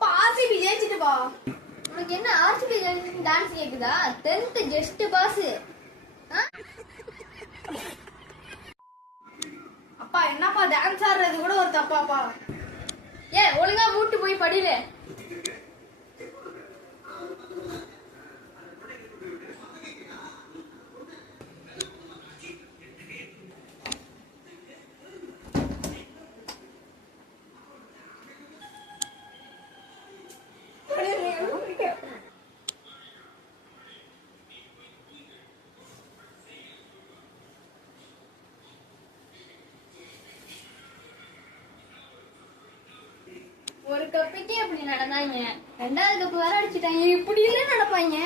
அப்பா ஆர்சிபி ஜெயிச்சிட்டுப்பா. உனக்கு என்ன ஆர்சிபி டான்ஸ் கேக்குதா? 10th just pass. அப்பா என்னப்பா டான்ஸ் ஆடுறது கூட ஒரு தப்பாப்பா? ஒழுங்கா மூட்டு போய் படியில. ஒரு கப்புக்கே அப்படி நடந்தாங்க, 2வது கப்பு வேற அடிச்சுட்டாங்க. இப்படி எல்லாம் நடப்பாங்க?